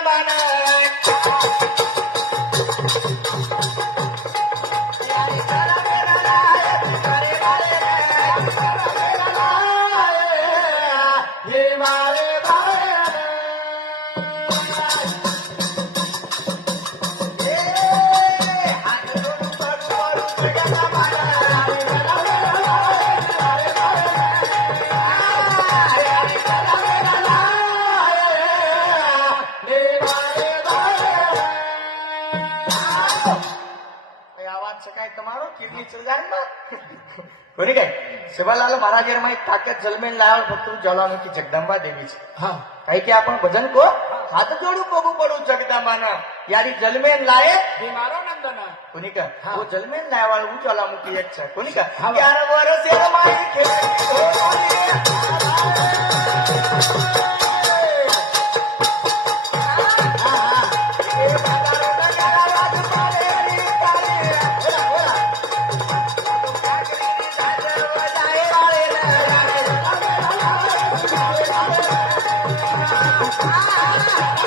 जगदंबाना काय તમારો કીડી ચલગાનમાં કોની કઈ સેવાલાલ મહારાજ માં એક તાકાત જલમેન લાવ્યો ભક્ત જલાનો की जगदंबा देवी છે હા કઈ કે આપણ ભજન કો હાથ જોડું પગું પડું જગદંબાના યારી જલમેન લાયે બીમારો નંદના કોની કા वो जलमेन लायवाळ હું જલામુખી એક છે કોની કા 11 વર્ષે માઈ ખેલી Ah!